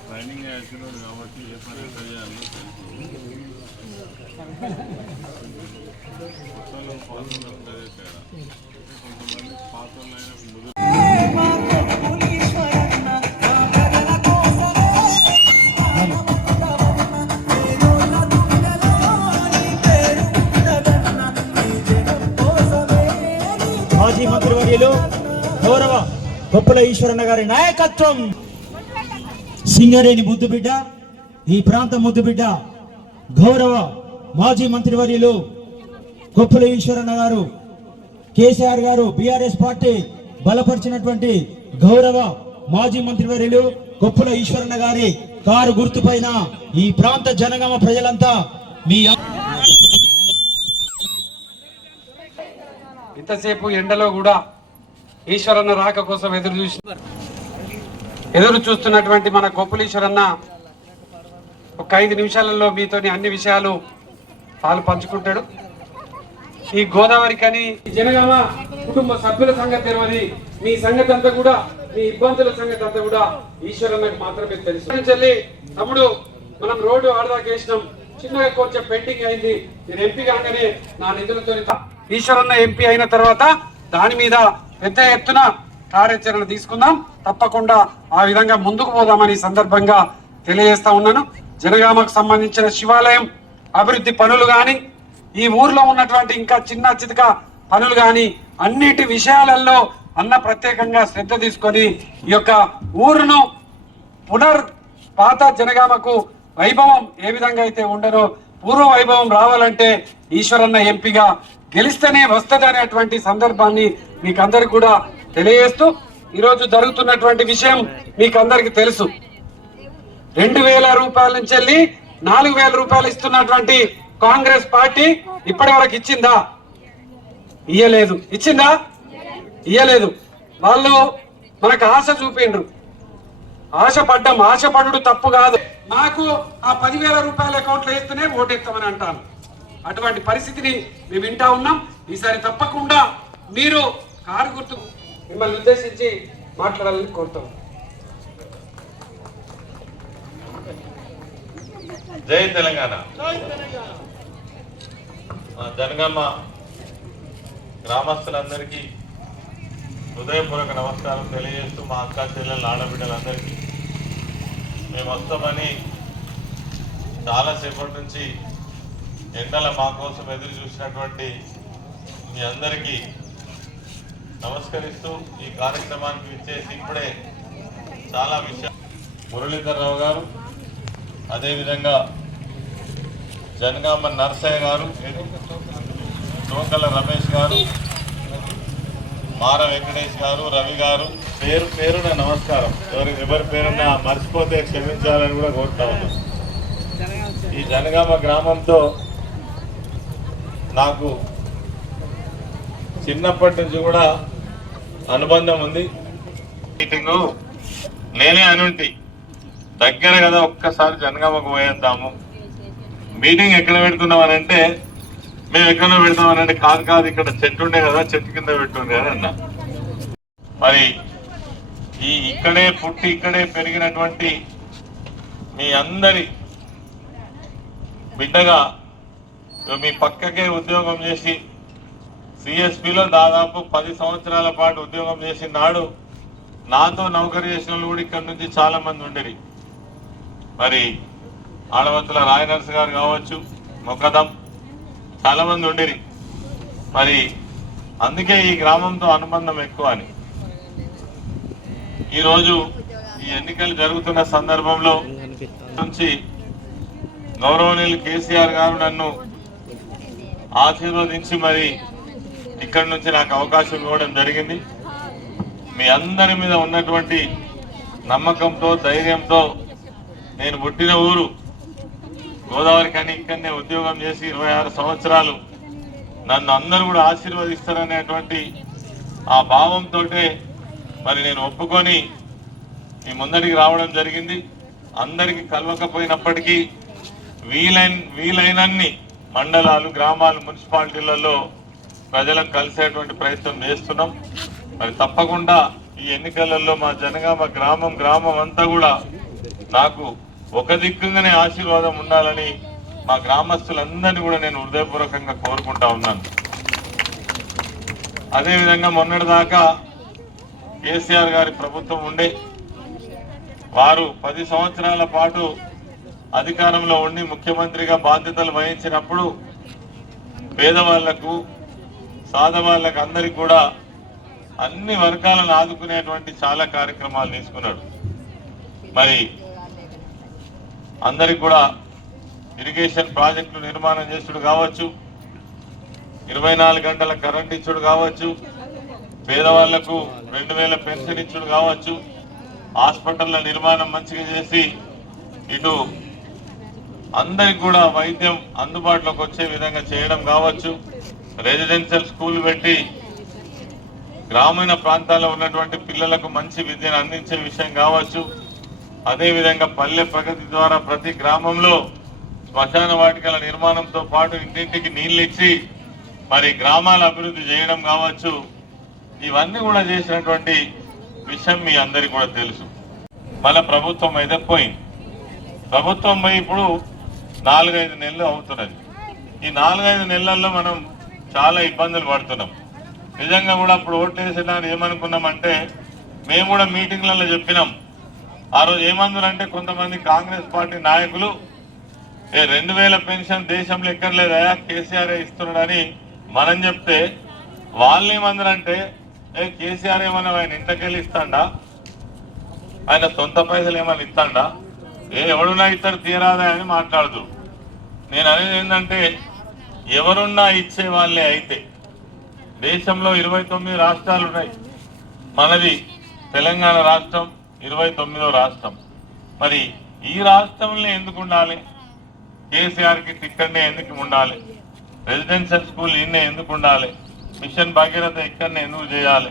Training వేసినాడు కాబట్టి ఏ పని చేయాలో తెలుసు కొత్తలో పాత్రలు అదే తేడా కొంతమంది పాత్రలైన ముదురు మాజీ మంత్రివర్యులు గౌరవ గొప్పల ఈశ్వరన్న గారి నాయకత్వం. సింగరేణి ముద్దుబిడ్డ ఈ ప్రాంత ముద్దుబిడ్డ గౌరవ మాజీ మంత్రివర్యులు కొప్పుల ఈశ్వరన్న గారు కేసీఆర్ గారు బీఆర్ఎస్ పార్టీ బలపరిచినటువంటి గౌరవ మాజీ మంత్రివర్యులు కొప్పుల ఈశ్వరన్న గారి కారు గుర్తుపైన ఈ ప్రాంత జనగామ ప్రజలంతా మీ ఇంతసేపు ఎండలో కూడా ఈశ్వరన్న రాక కోసం ఎదురు చూసి ఎదురు చూస్తున్నటువంటి మన గొప్పలీశ్వరన్న ఒక ఐదు నిమిషాలలో మీతోని అన్ని విషయాలు పాలు పంచుకుంటాడు. ఈ గోదావరి కని జనగామ కుటుంబ సభ్యుల సంగతి తెలియదు. మీ సంగతి అంతా కూడా మీ ఇబ్బందుల సంగతి అంతా కూడా ఈశ్వరన్నకు మాత్రమే తెలుసు. చెల్లి తమ్ముడు మనం రోడ్డు ఆడదాకా వేసినాం. చిన్నగా కొంచెం పెండింగ్ అయింది. నేను ఎంపీ కాగానే నా నిధులతో ఈశ్వరన్న ఎంపీ అయిన తర్వాత దాని మీద పెద్ద ఎత్తున కార్యాచరణ తీసుకుందాం. తప్పకుండా ఆ విధంగా ముందుకు పోదామని సందర్భంగా తెలియజేస్తా ఉన్నాను. జనగామకు సంబంధించిన శివాలయం అభివృద్ధి పనులు కానీ ఈ ఊర్లో ఉన్నటువంటి ఇంకా చిన్న చితక పనులు కానీ అన్నిటి విషయాలలో అన్న ప్రత్యేకంగా శ్రద్ధ తీసుకొని ఈ యొక్క ఊరును పునర్ పాత జనగామకు వైభవం ఏ విధంగా అయితే ఉండనో పూర్వ వైభవం రావాలంటే ఈశ్వరన్న ఎంపీగా గెలిస్తేనే వస్తుంది అనేటువంటి సందర్భాన్ని మీకందరికి కూడా తెలియజేస్తూ ఈరోజు జరుగుతున్నటువంటి విషయం మీకు అందరికి తెలుసు. రెండు వేల రూపాయల నుంచి వెళ్ళి నాలుగు వేల రూపాయలు ఇస్తున్నటువంటి కాంగ్రెస్ పార్టీ ఇప్పటి వరకు ఇచ్చిందా? ఇయ్యలేదు. ఇచ్చిందా? ఇయ్యలేదు. వాళ్ళు మనకు ఆశ చూపిండ్రు. ఆశపడ్డం. ఆశపడుడు తప్పు కాదు. నాకు ఆ పదివేల రూపాయల అకౌంట్లో వేస్తేనే ఓటేస్తామని అంటాను అటువంటి పరిస్థితిని మేము వింటా ఉన్నాం. ఈసారి తప్పకుండా మీరు కారు గుర్తు మిమ్మల్ని ఉద్దేశించి మాట్లాడాలని కోరుతాం. జై తెలంగాణ. మా జనగామ గ్రామస్తులందరికీ హృదయపూర్వక నమస్కారం తెలియజేస్తూ మా అక్క చెల్లెళ్ళ ఆడబిడ్డలందరికీ. మేము వస్తామని చాలాసేపటి నుంచి ఎండల మా కోసం ఎదురు చూసినటువంటి మీ అందరికీ నమస్కరిస్తూ ఈ కార్యక్రమానికి ఇచ్చేసి ఇప్పుడే చాలా విషయం మురళీధరరావు గారు అదేవిధంగా జనగామ నర్సయ్య గారు తోకల రమేష్ గారు మార వెంకటేష్ గారు రవి గారు. పేరు పేరున నమస్కారం. ఎవరి ఎవరి పేరున మర్చిపోతే క్షమించాలని కూడా కోరుతా ఈ జనగామ గ్రామంతో నాకు చిన్నప్పటి నుంచి కూడా అనుబంధం ఉంది. మీటింగు నేనే అనుంటి. దగ్గర కదా ఒక్కసారి జనగామకు పోయేద్దాము. మీటింగ్ ఎక్కడ పెడుతున్నాం అని అంటే మేము ఎక్కడ పెడతామని అంటే కాదు కాదు ఇక్కడ చెట్టు ఉండే కదా చెట్టు కింద పెట్టుండే అని అన్న. మరి ఈ ఇక్కడే పుట్టి ఇక్కడే పెరిగినటువంటి మీ అందరి బిడ్డగా మీ పక్కకే ఉద్యోగం చేసి సిఎస్పిలో దాదాపు పది సంవత్సరాల పాటు ఉద్యోగం చేసిన నాడు నాతో నౌకరీ చేసిన వాళ్ళు కూడా ఇక్కడ నుంచి చాలా మంది ఉండేది. మరి ఆడవంతుల రాయనర్స్ గారు కావచ్చు మొక్కదం చాలా మంది ఉండేది. మరి అందుకే ఈ గ్రామంతో అనుబంధం ఎక్కువ అని. ఈరోజు ఈ ఎన్నికలు జరుగుతున్న సందర్భంలో నుంచి గౌరవనీయులు కేసీఆర్ గారు నన్ను ఆశీర్వదించి మరి ఇక్కడి నుంచి నాకు అవకాశం ఇవ్వడం జరిగింది. మీ అందరి మీద ఉన్నటువంటి నమ్మకంతో ధైర్యంతో నేను పుట్టిన ఊరు గోదావరి కానీ ఇక్కడనే ఉద్యోగం చేసి ఇరవై ఆరు సంవత్సరాలు నన్ను అందరూ కూడా ఆశీర్వదిస్తారనేటువంటి ఆ భావంతో మరి నేను ఒప్పుకొని మీ ముందరికి రావడం జరిగింది. అందరికీ కలవకపోయినప్పటికీ వీలైన వీలైనన్ని మండలాలు గ్రామాలు మున్సిపాలిటీలలో ప్రజలకు కలిసేటువంటి ప్రయత్నం చేస్తున్నాం. మరి తప్పకుండా ఈ ఎన్నికలలో మా జనగామ గ్రామం గ్రామం అంతా కూడా నాకు ఒక దిక్కుగానే ఆశీర్వాదం ఉండాలని మా గ్రామస్తులందరినీ కూడా నేను హృదయపూర్వకంగా కోరుకుంటా ఉన్నాను. అదేవిధంగా మొన్నటిదాకా కేసీఆర్ గారి ప్రభుత్వం ఉండే వారు పది సంవత్సరాల పాటు అధికారంలో ఉండి ముఖ్యమంత్రిగా బాధ్యతలు వహించినప్పుడు పేదవాళ్ళకు సాధవాళ్ళకి అందరికి కూడా అన్ని వర్గాలను ఆదుకునేటువంటి చాలా కార్యక్రమాలు తీసుకున్నాడు. మరి అందరికి కూడా ఇరిగేషన్ ప్రాజెక్టులు నిర్మాణం చేసుడు కావచ్చు ఇరవై నాలుగు గంటల కరెంట్ ఇచ్చుడు కావచ్చు పేదవాళ్ళకు రెండు వేల పెన్షన్ ఇచ్చుడు కావచ్చు హాస్పిటల్ల నిర్మాణం మంచిగా చేసి ఇటు అందరికి కూడా వైద్యం అందుబాటులోకి వచ్చే విధంగా చేయడం కావచ్చు. రెసిడెన్షియల్ స్కూల్ పెట్టి గ్రామీణ ప్రాంతాల్లో ఉన్నటువంటి పిల్లలకు మంచి విద్యను అందించే విషయం కావచ్చు. అదేవిధంగా పల్లె ప్రగతి ద్వారా ప్రతి గ్రామంలో శ్మశాన వాటికల నిర్మాణంతో పాటు ఇంటింటికి నీళ్ళు ఇచ్చి మరి గ్రామాల అభివృద్ధి చేయడం కావచ్చు. ఇవన్నీ కూడా చేసినటువంటి విషయం మీ అందరికీ కూడా తెలుసు. మన ప్రభుత్వం అయితే పోయింది ప్రభుత్వం ఇప్పుడు నాలుగైదు నెలలు అవుతున్నది. ఈ నాలుగైదు నెలల్లో మనం చాలా ఇబ్బందులు పడుతున్నాం. నిజంగా కూడా అప్పుడు ఓట్లు వేసిన ఏమనుకున్నామంటే మేము కూడా మీటింగ్లలో చెప్పినాం. ఆ రోజు ఏమన్నారంటే కొంతమంది కాంగ్రెస్ పార్టీ నాయకులు ఏ రెండు వేల పెన్షన్ దేశంలో ఎక్కర్లేదా కేసీఆర్ ఇస్తున్నాడని మనం చెప్తే వాళ్ళు ఏమందరంటే ఏ కేసీఆర్ ఏమన్నా ఆయన ఇంతకెళ్ళి ఇస్తాడా? ఆయన సొంత పైసలు ఏమైనా ఇస్తాడా? ఏ ఎవడున్నా ఇస్తాడు తీరాదా? అని మాట్లాడదు నేను అనేది ఏంటంటే ఎవరున్నా ఇచ్చే వాళ్ళే అయితే. దేశంలో ఇరవై తొమ్మిది రాష్ట్రాలు ఉన్నాయి. మనది తెలంగాణ రాష్ట్రం ఇరవై తొమ్మిదో రాష్ట్రం. మరి ఈ రాష్ట్రంలో ఎందుకు ఉండాలి? కేసీఆర్కి ఇక్కడనే ఎందుకు ఉండాలి? రెసిడెన్షియల్ స్కూల్ ఇన్నే ఎందుకు ఉండాలి? మిషన్ భగీరథ ఇక్కడనే ఎందుకు చేయాలి?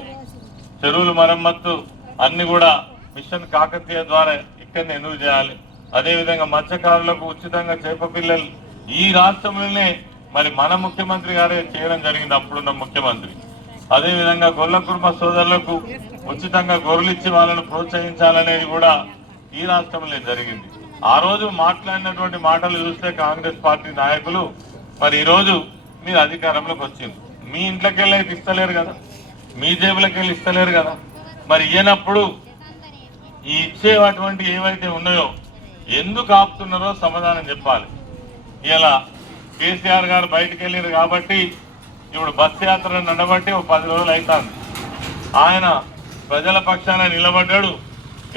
చెరువులు మరమ్మత్తు అన్ని కూడా మిషన్ కాకతీయ ద్వారా ఇక్కడనే ఎందుకు చేయాలి? అదేవిధంగా మత్స్యకారులకు ఉచితంగా చేప పిల్లలు ఈ రాష్ట్రంలోనే మరి మన ముఖ్యమంత్రి గారే చేయడం జరిగింది అప్పుడున్న ముఖ్యమంత్రి. అదేవిధంగా గొల్ల కుటుంబ సోదరులకు ఉచితంగా గొర్రెలు ఇచ్చి వాళ్ళను ప్రోత్సహించాలనేది కూడా ఈ రాష్ట్రంలో జరిగింది. ఆ రోజు మాట్లాడినటువంటి మాటలు చూస్తే కాంగ్రెస్ పార్టీ నాయకులు మరి ఈరోజు మీరు అధికారంలోకి వచ్చింది మీ ఇంట్లోకి వెళ్ళి ఇస్తలేరు కదా మీ జేబులకి వెళ్ళి ఇస్తలేరు కదా. మరి ఈయనప్పుడు ఈ ఇచ్చేటువంటి ఏవైతే ఉన్నాయో ఎందుకు ఆపుతున్నారో సమాధానం చెప్పాలి. ఇలా కేసీఆర్ గారు బయటకు వెళ్ళారు కాబట్టి ఇప్పుడు బస్ యాత్ర నడబట్టి ఒక పది రోజులు అవుతాను ఆయన ప్రజల పక్షాన నిలబడ్డాడు.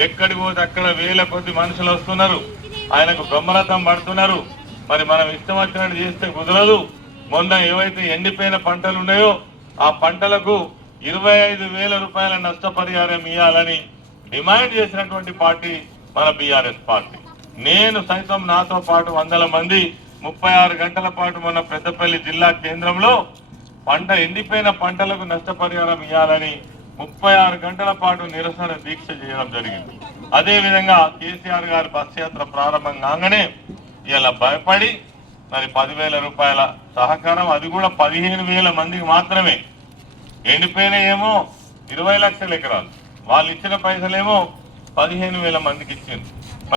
ఎక్కడికి పోతే అక్కడ వేల కొద్ది మనుషులు వస్తున్నారు. ఆయనకు బ్రహ్మరథం పడుతున్నారు. మరి మనం ఇష్టం వచ్చినట్టు చేస్తే కుదరదు. మొన్న ఏవైతే ఎండిపోయిన పంటలు ఉన్నాయో ఆ పంటలకు ఇరవై ఐదు వేల రూపాయల నష్టపరిహారం ఇవ్వాలని డిమాండ్ చేసినటువంటి పార్టీ మన బీఆర్ఎస్ పార్టీ. నేను సైతం నాతో పాటు వందల మంది ముప్పై ఆరు గంటల పాటు మన పెద్దపల్లి జిల్లా కేంద్రంలో పంట ఎండిపోయిన పంటలకు నష్టపరిహారం ఇవ్వాలని ముప్పై ఆరు గంటల పాటు నిరసన దీక్ష చేయడం జరిగింది. అదేవిధంగా కేసీఆర్ గారి బస్ యాత్ర ప్రారంభం కాగానే ఇలా భయపడి మరి పదివేల రూపాయల సహకారం అది కూడా పదిహేను వేల మందికి మాత్రమే. ఎండిపోయిన ఏమో ఇరవై లక్షల ఎకరాలు. వాళ్ళు ఇచ్చిన పైసలేమో పదిహేను వేల మందికి ఇచ్చింది